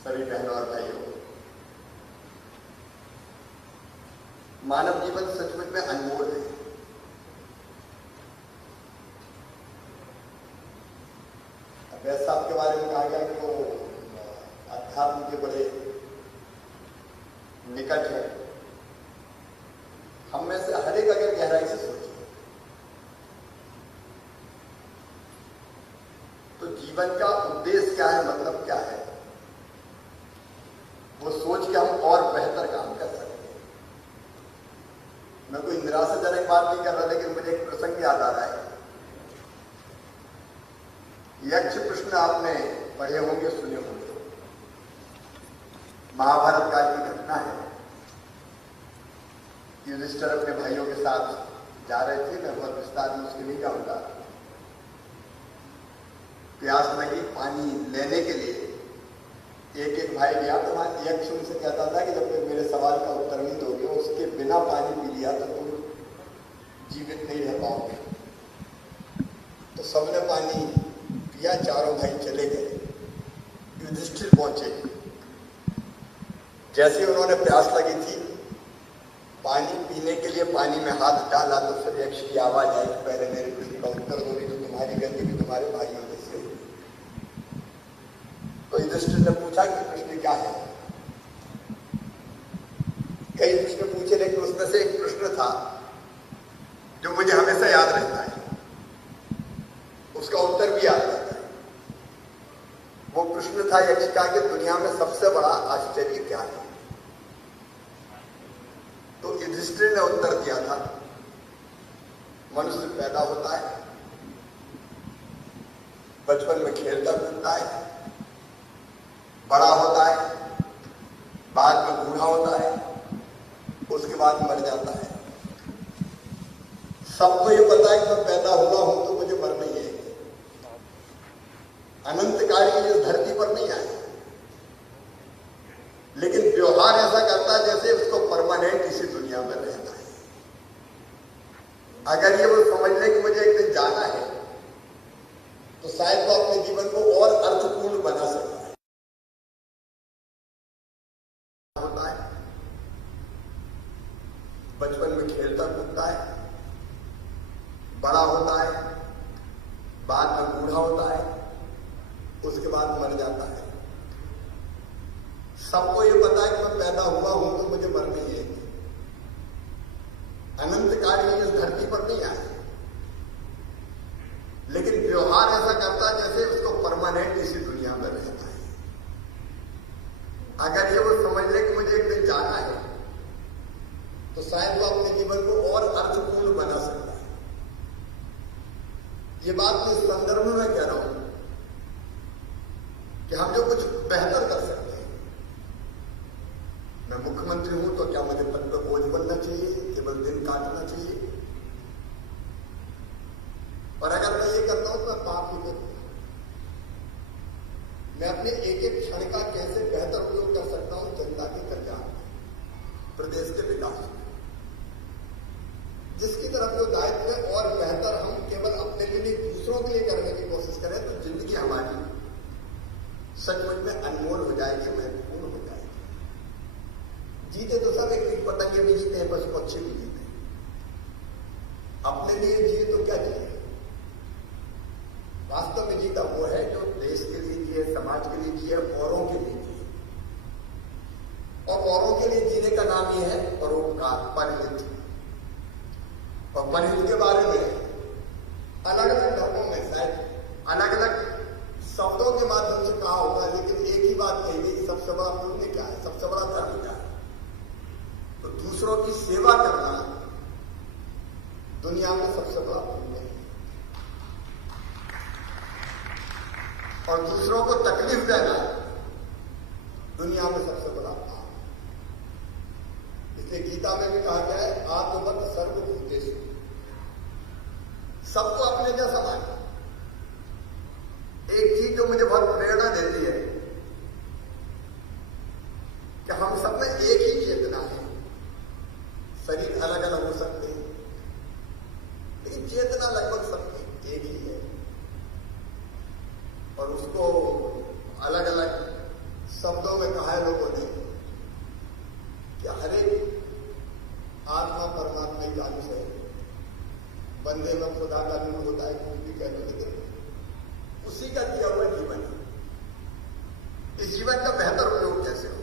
सभी बहनों और भाइयों, मानव जीवन सचमुच में अनमोल है। वैद साहब के बारे में कहा गया कि वो अध्यात्म के बड़े निकट है। हम में से हर एक अगर गहराई से सोचे तो जीवन का उद्देश्य क्या है, मतलब क्या है, वो सोच के हम और बेहतर काम कर सकते हैं। मैं कोई निराशाजनक बात नहीं कर रहा, लेकिन मुझे एक प्रसंग याद आ रहा है। यक्ष प्रश्न आपने पढ़े होंगे, सुने होंगे। महाभारत काल की घटना है। युधिष्ठिर अपने भाइयों के साथ जा रहे थे। मैं बहुत विस्तार में उसके नहीं जाऊंगा। प्यास लगी, पानी लेने के लिए एक एक भाई गया तो वहां यक्ष उनसे कहता था कि जब तक मेरे सवाल का उत्तर नहीं दोगे, उसके बिना पानी पी लिया तो तुम जीवित नहीं रह पाओगे। तो सबने पानी पिया, चारों भाई चले गए। युधिष्ठिर पहुंचे। जैसे उन्होंने प्यास लगी थी, पानी पीने के लिए पानी में हाथ डाला तो फिर यक्ष की आवाज आई, पहले मेरे प्रश्न का उत्तर दो, तो तुम्हारी गलती भी तुम्हारे भाइयों में से हुई। तो युधिष्ठिर ने पूछा कि प्रश्न क्या है। कई प्रश्न पूछे, लेकिन उसमें से एक प्रश्न था जो मुझे हमेशा याद रहता है, उसका उत्तर भी याद रहता है। वो प्रश्न था यक्ष का कि दुनिया में सबसे बड़ा आश्चर्य क्या है। तो युधिष्ठिर ने उत्तर दिया था, मनुष्य पैदा होता है, बचपन में खेलता कूदता है, बड़ा होता है, बाद में बूढ़ा होता है, उसके बाद मर जाता है। सबको ये पता है कि मैं पैदा हुआ हूं तो मुझे मरना ही है। अनंत काल के लिए धरती पर नहीं आए, लेकिन व्यवहार ऐसा करता है जैसे उसको परमानेंट इसी दुनिया में रहना है। अगर ये वो समझ ले कि मुझे एक दिन जाना है, तो शायद वो अपने जीवन को और अर्थपूर्ण बना सकता है। होता है, बचपन में खेलता कूदता है, बड़ा होता है, बाद में बूढ़ा होता है, उसके बाद मर जाता है। सबको ये पता है कि मैं पैदा हुआ हूं तो मुझे मरना ही है। अनंत काल में इस धरती पर नहीं आए, लेकिन व्यवहार ऐसा करता है जैसे उसको परमानेंट इसी दुनिया में रहना है। अगर ये वो समझ ले कि मुझे एक दिन जाना है, तो शायद वो अपने जीवन को और अर्थपूर्ण बना सकता है। ये बात मैं इस संदर्भ में कह रहा हूं कि हम जो कुछ बेहतर कर सकते हैं। मैं मुख्यमंत्री हूं तो क्या मुझे पद पर बोझ बनना चाहिए, केवल दिन काटना चाहिए? और अगर मैं ये करता हूं तो मैं पाप ही करूंगा। मैं अपने एक एक क्षण का कैसे बेहतर उपयोग कर सकता हूं जनता के कल्याण में, प्रदेश के विकास में, जिसकी तरफ जो दायित्व है और बेहतर हम केवल अपने लिए नहीं दूसरों के लिए करने की कोशिश करें, तो जिंदगी हमारी सचमुच में अनमोल हो जाएगी, महत्वपूर्ण हो जाएगी। जीते तो सब, एक पतंगे भी जीते हैं, पशु पक्षी भी जीते हैं। अपने लिए जिए तो क्या जिए? वास्तव में जीता वो है जो देश के लिए जिए, समाज के लिए जिए, औरों के लिए जिए। और औरों के लिए जीने का नाम ही है परोपकार, परहित। और परहित के बारे में अलग अलग धर्मों में शायद अलग अलग शब्दों के माध्यम से कहा होगा, लेकिन एक ही बात कही गई कि सबसे बड़ा पुण्य क्या है, सबसे बड़ा धर्म क्या है? तो दूसरों की सेवा करना दुनिया में सबसे बड़ा पुण्य है। और दूसरों को तकलीफ देना दुनिया में सबसे बड़ा पाप। इसलिए गीता में भी कहा गया है, आत्मवत सर्वभूतेषु, सबको अपने जैसा माने। एक चीज जो मुझे बहुत प्रेरणा देती है कि हम सब में एक ही चेतना है। शरीर अलग अलग हो सकते हैं, लेकिन चेतना लगभग सबकी एक ही है। और उसको अलग अलग शब्दों में कहा है लोगों ने कि हर एक आत्मा परमात्मा ही अंश है, बंदे में खुदा का नूर होता है, कुछ भी कह लो, लेकिन उसी का दिया हुआ जीवन है। इस जीवन का बेहतर उपयोग कैसे हो?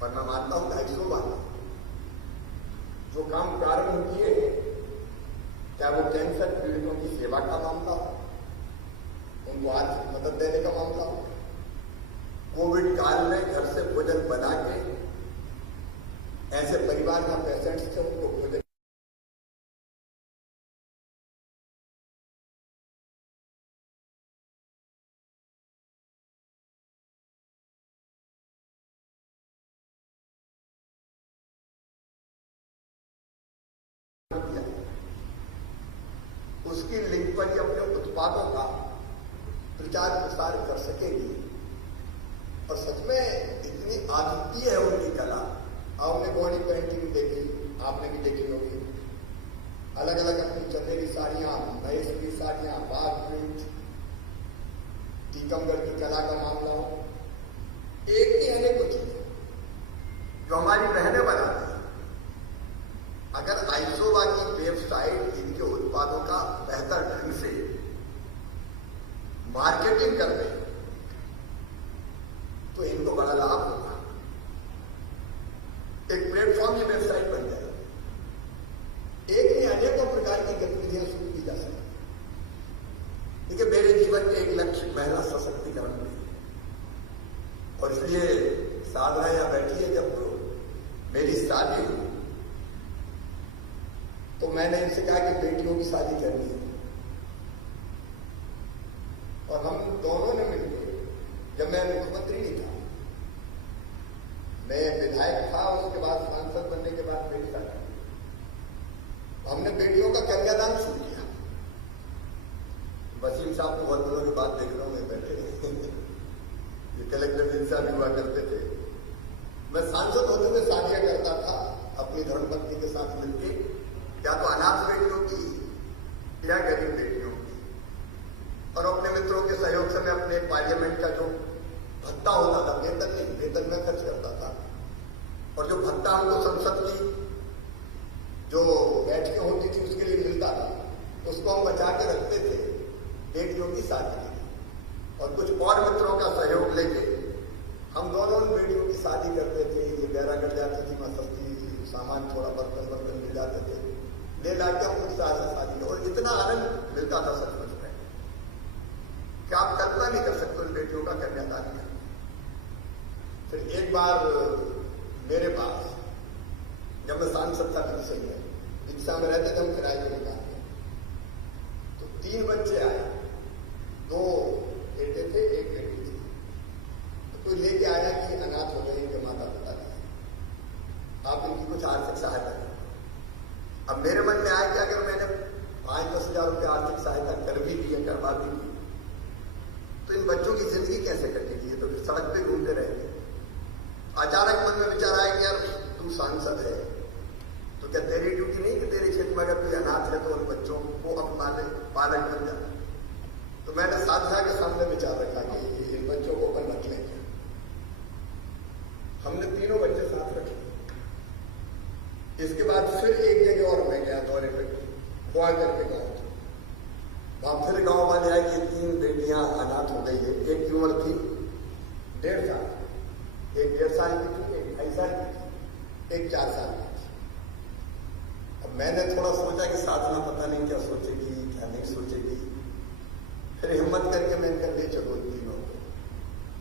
पर मैं मानता हूं 250 बार जो काम प्रारंभ किए, चाहे वो कैंसर पीड़ितों की सेवा का मामला हो, उनको आर्थिक मदद देने का मामला हो, कोविड काल में घर से भोजन बना के ऐसे परिवार का पेशेंट्स थे उनको भोजन किया, उसकी लिंक पर ही अपने उत्पादों का प्रचार प्रसार कर सकेंगी। और सच में इतनी अद्वितीय है उनकी कला। आपने बॉडी पेंटिंग देखी, आपने भी देखी होगी, अलग अलग अपनी चंदेरी साड़ियां, महेश्वरी साड़ियां, बाग प्रिंट, टीकमगढ़ की कला का मामला हो, एक ही अनेक चीजें जो हमारी बहनें बनाती हैं। अगर आइसोबा की वेबसाइट इनके उत्पादों का बेहतर ढंग से मार्केटिंग कर रहे तो इनको बड़ा लाभ होगा। एक प्लेटफॉर्म की वेबसाइट बन जाए, एक नहीं अनेकों प्रकार की गतिविधियां शुरू की जा सकती। देखिए, मेरे जीवन के एक लक्ष्य महिला सशक्तिकरण में, और इसलिए साधना यहां बैठी है। जब मेरी शादी हुई तो मैंने इनसे कहा कि बेटियों की शादी करनी है, और हम दोनों ने मिलकर, जब मैं मुख्यमंत्री नहीं था, मैं विधायक था, उसके बाद सांसद बनने के बाद मेरी शादी, हमने बेटियों का कन्यादान शुरू किया। वसीम साहब को बहुत दिनों की बात देख रहा हूं, मैं बैठे ये कलेक्टर दिन साहब हुआ करते थे। मैं सांसद होते हुए शादियां करता था अपनी धर्मपत्नी के साथ मिलकर, या तो अनाथ बेटियों की या गरीब बेटियों की। और अपने मित्रों के सहयोग से मैं अपने पार्लियामेंट का जो भत्ता होता था, वेतन नहीं, वेतन में खर्च करता था, और जो भत्ता हमको संसद की जो बैठकें होती थी उसके लिए मिलता था, उसको हम बचा के रखते थे बेटियों की शादी के लिए। और कुछ और मित्रों का सहयोग लेके हम दोनों बेटियों की शादी करते थे। ये गहरा कर जाती थी, मैं सस्ती सामान, थोड़ा बर्तन मिल जाते थे, ले लाके हम उत्साह से शादी की, और इतना आनंद मिलता था सचमुच में कि आप कल्पना नहीं कर सकते उन बेटियों का कन्यादान करना। फिर एक बार मेरे पास, जब मैं सांसद था रिक्शा में, रिक्शा में रहते थे हम, किराए पर निकालते, तो 3 बच्चे आए, 2 बेटे थे, 1 बेटी थी। तो कोई लेके आया कि अनाथ हो गए इनके माता पिता ने, आप इनकी कुछ आर्थिक सहायता करें। अब मेरे मन में आया कि अगर मैंने 5-10 हजार रुपये आर्थिक सहायता कर भी दी, करवा भी दी, तो इन बच्चों की जिंदगी कैसे कटेगी? ये तो सड़क पे घूमते रहेंगे। अचानक मन में विचार आया कि यार तू सांसद है, तो क्या तेरी ड्यूटी नहीं कि तेरे क्षेत्र में अगर कोई अनाथ है तो उन बच्चों को अपना ले, पालक बन जा। तो मैंने साधना के सामने विचार रखा कि इन बच्चों को अपन रख लेंगे। हमने तीनों बच्चे साथ रखे। इसके बाद फिर एक जगह और मैं गया दौरे पे, हुआ करके गाँव, वहां फिर गांव वाले आए कि 3 बेटियां अनाथ हो गई है। एक की उम्र थी 1.5 साल, एक 1.5 साल की थी, एक 2.5 साल की थी, एक 4 साल की थी। अब मैंने थोड़ा सोचा कि साधना पता नहीं क्या सोचेगी, क्या नहीं सोचेगी। फिर हिम्मत करके मैंने कहा ले चलो इन तीनों को,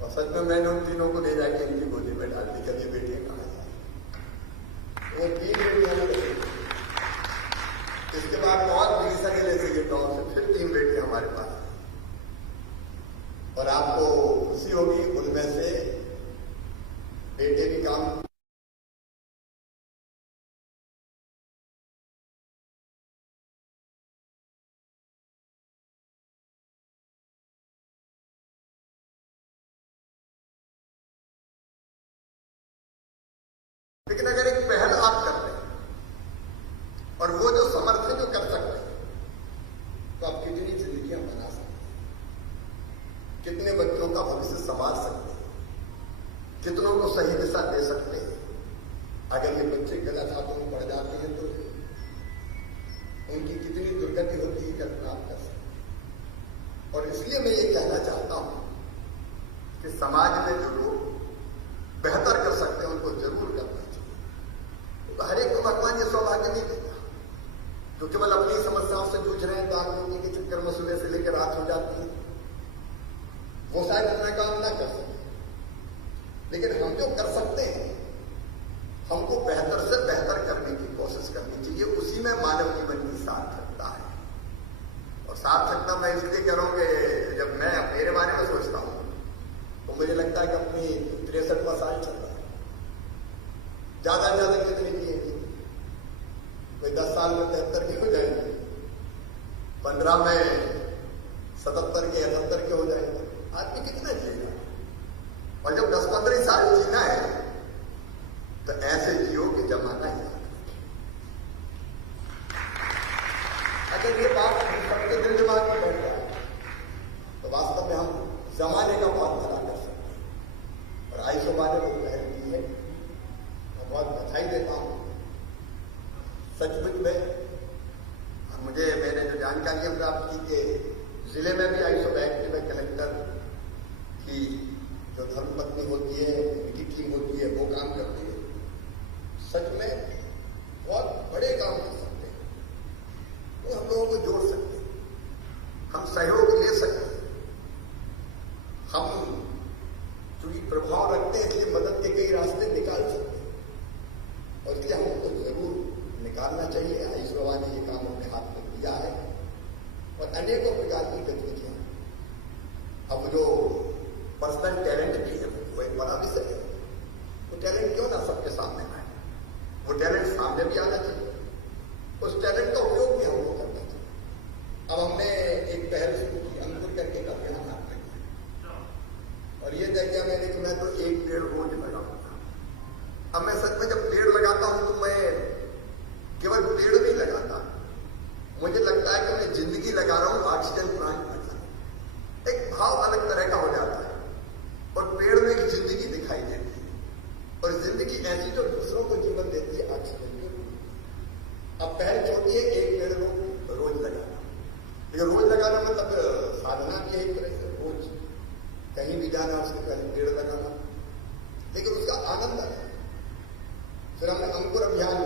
और सच में मैंने उन तीनों को ले जाके इनकी गोदी में डाल दी। कभी बेटियां कहाँ जाए, वो 3 बेटियां ने रखी। इसके बाद बहुत बड़ी सगेले से ये गांव से फिर 3 बेटियां हमारे पास, और आपको खुशी होगी उनमें से बेटे भी काम, लेकिन अगर एक पहल आप कर रहे हैं और वो जो समर्थ है जो कर सकते हैं, तो आप कितनी जिंदगियां बना सकते हैं। कितने बच्चों का भविष्य संभाल सकते हैं, कितनों को सही दिशा दे सकते हैं। अगर ये बच्चे गलत हाथों में पड़ जाते हैं तो उनकी कितनी दुर्गति होती है, कल्पना आप कर सकते। और इसलिए मैं ये कहना चाहता हूं कि समाज में जो लोग बेहतर कर सकते हैं उनको जरूर करना चाहिए। तो हर एक को भगवान ये सौभाग्य नहीं देता, जो केवल अपनी समस्याओं से जूझ रहे हैं, दान देने के चक्कर में सुबह से लेकर रात हो जाती है, वो शायद अपना काम ना कर सके। लेकिन हम जो कर सकते हैं, हमको बेहतर से बेहतर करने की कोशिश करनी चाहिए। उसी में मानव जीवन की सार्थकता है। और सार्थकता मैं इसलिए कह रहा हूं कि जब मैं मेरे बारे में सोचता हूं तो मुझे लगता है कि अपनी 63वां साल चल रहा है। ज्यादा से ज्यादा कितने जिएंगे? कोई 10 साल में 73 के हो जाएंगे, 15 में 77 के 78 के हो जाएंगे। आदमी कितना जिएगा? और जब 10-15 साल जीना है तो ऐसे जियो कि जमाना ही याद रखे। अगर ये बात सबके दिल दिमाग में बैठ जाए तो वास्तव में हम जमाने का बहुत भला कर सकते हैं। और आयुष्मा ने वो पहल की है, मैं बहुत बधाई देता हूं। सचमुच में मुझे मैंने जो जानकारियां प्राप्त की कि जिले में भी आयुष्मा एक्टिव में कलेक्टर की जो धर्मपत्नी होती है, उनकी टीम होती है, वो काम करती है। सच में बहुत बड़े काम कर सकते हैं, वो हम लोगों को जोड़ सकते हैं, हम सहयोग ले सकते हैं। हम चूंकि प्रभाव रखते हैं इसलिए मदद के कई रास्ते निकाल सकते हैं, और इसलिए हमको जरूर निकालना चाहिए। आयुष बाबा ने ये काम अपने हाथ में किया है और अनेकों प्रकार की गतिविधियां। अब जो पर्सनल टैलेंट भी है वो एक बड़ा विषय है। वो टैलेंट क्यों ना सबके सामने आए, वो टैलेंट सामने भी आना चाहिए, उस टैलेंट का उपयोग भी हमको करना चाहिए। अब हमने एक पहल शुरू की, अंकुर करके का अभियान हाथ में किया, और ये तय किया मैंने कि मैं तो एक पेड़ रोज लगाऊंगा। अब मैं सच में जब पेड़ लगाता हूं तो मैं केवल पेड़ नहीं लगाता, मुझे लगता है कि मैं जिंदगी लगा रहा हूं, ऑक्सीजन प्लांट लगा। एक भाव अलग तरह का हो जाता है और पेड़ में एक जिंदगी दिखाई देती है, और जिंदगी ऐसी जो दूसरों को जीवन देती है ऑक्सीजन के रूप। अब पहल छोटी है, एक पेड़ रोज लगाना। लेकिन रोज लगाना मतलब साधना भी है एक तरह से, रोज कहीं भी जाना उसके पहले पेड़ लगाना, लेकिन उसका आनंद आता है। फिर हमने अंकुर अभियान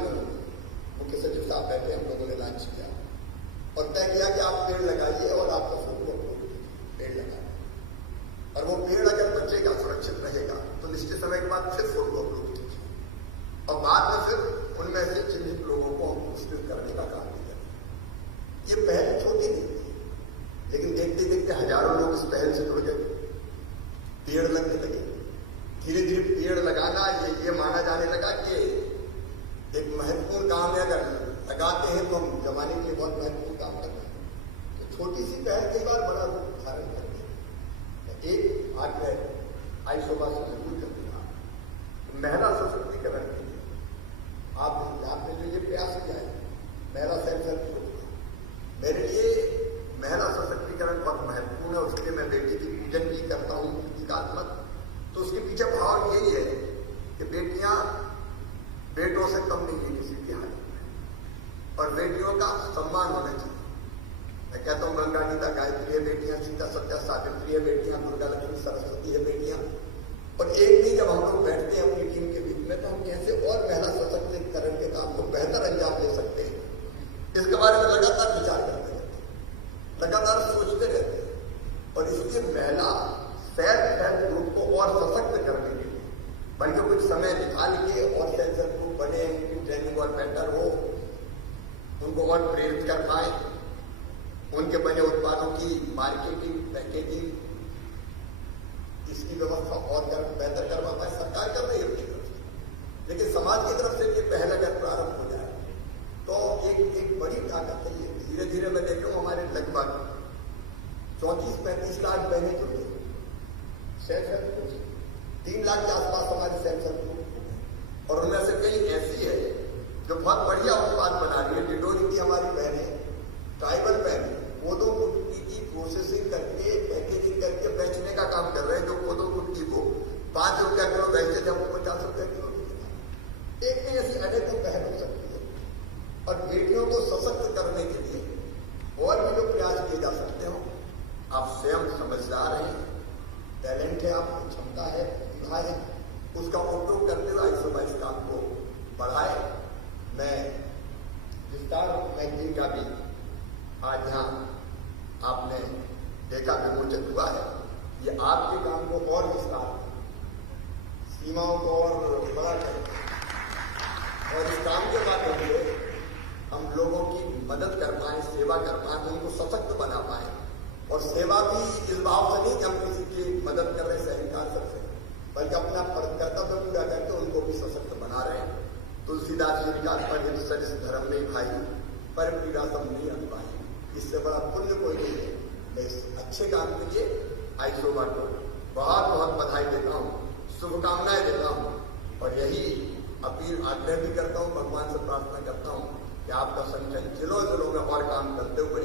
मुख्य सचिव साहब बैठे, हम लोगों ने लॉन्च किया और तय किया कि आप पेड़ लगाइए और आपका फोटो अपलोड कीजिए, पेड़ लगाना। और वो पेड़ अगर बचेगा, सुरक्षित रहेगा, तो निश्चित समय के बाद फिर फोटो अपलोड कीजिए, और बाद में फिर उनमें से चिन्हित लोगों को हम पुरस्कृत करने का काम भी करें। ये पहल छोटी नहीं थी, लेकिन देखते देखते हजारों लोग इस पहल से जुड़ गए, पेड़ लगने लगे। धीरे धीरे पेड़ लगाना ये माना जाने लगा कि एक महत्वपूर्ण काम है। अगर लगाते हैं तो हम जमाने के लिए बहुत महत्वपूर्ण काम करते हैं। तो छोटी सी पहल के बाद बड़ा रूप धारण करते हैं। एक आग्रह आयुष्मा से जरूर करना, महिला सशक्तिकरण के लिए आपने जो ये प्रयास किया है, महिला सेल्फ हेल्प ग्रुप, मेरे लिए महिला सशक्तिकरण बहुत महत्वपूर्ण है। उसके मैं बेटी की पूजन भी करता हूँ प्रतीकात्मक। तो उसके पीछे भाव यही है कि बेटियां बेटों से कम नहीं है किसी भी हालत में, और बेटियों का सम्मान होना चाहिए। मैं कहता हूं गंगा गीता गायत्री है बेटियां, सीता सत्या सावित्री है बेटियां, दुर्गा लक्ष्मी सरस्वती है बेटियां। और एक नहीं, जब हम लोग बैठते हैं अपनी टीम के बीच में तो हम कैसे और महिला सशक्तिकरण के काम को बेहतर अंजाम दे सकते हैं, इसके बारे में लगातार विचार करते रहते हैं, लगातार सोचते रहते हैं। और इसलिए महिला सेल्फ हेल्प ग्रुप को और सशक्त करने के लिए बल्कि कुछ समय निकाल के और सेल्फ हेल्प ग्रुप बने, उनकी ट्रेनिंग और बेहतर हो, उनको और प्रेरित कर पाए, उनके बने उत्पादों की मार्केटिंग, पैकेजिंग, इसकी व्यवस्था और बेहतर करवा पाए। सरकार कर रही है अपनी तरफ से, लेकिन समाज की तरफ से ये पहल अगर प्रारंभ हो जाए तो एक बड़ी ताकत है। ये धीरे धीरे मैं देख रहा हूं हमारे लगभग 34-35 लाख बहनें जुड़ गई सेल्फ हेल्प ग्रुप, 3 लाख के आसपास हमारी सेल्फ हेल्प ग्रुप, और उनमें से कई ऐसी है जो बहुत बढ़िया उत्पाद बना रही है। डिडोरी की हमारी बहनें, ट्राइबल बहनें, पौधों को की प्रोसेसिंग करके पैकेजिंग करके बेचने स्वयं समझदार हैं, टैलेंट है, आपको क्षमता है, प्रतिभा है, उसका उपयोग करते हुए आइसोबा इस काम को बढ़ाए। मैं विस्तार मैगजीन का भी आज यहाँ आपने देखा विमोचन हुआ है। ये आपके काम को और विस्तार, सीमाओं को और बड़ा करें और इस काम के माध्यम से हम लोगों की मदद कर पाए, सेवा कर पाए, उनको सशक्त बना पाए। और सेवा भी इस भाव से नहीं कि हम किसी की मदद कर रहे हैं अहंकार सबसे, बल्कि अपना कर्तव्य पूरा करके उनको भी सशक्त बना रहे हैं। तुलसीदास जी का धर्म में भाई पर पीड़ा सब नहीं अनपाई, इससे बड़ा पुण्य कोई नहीं है। मैं इस अच्छे काम के लिए आइसोबा को बहुत बहुत बधाई देता हूँ, शुभकामनाएं देता हूँ और यही अपील आग्रह भी करता हूँ, भगवान से प्रार्थना करता हूँ कि आपका संगठन जिलों जिलों में और काम करते हुए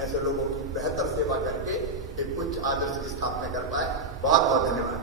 ऐसे लोगों की बेहतर सेवा करके एक उच्च आदर्श की स्थापना कर पाए। बहुत बहुत धन्यवाद।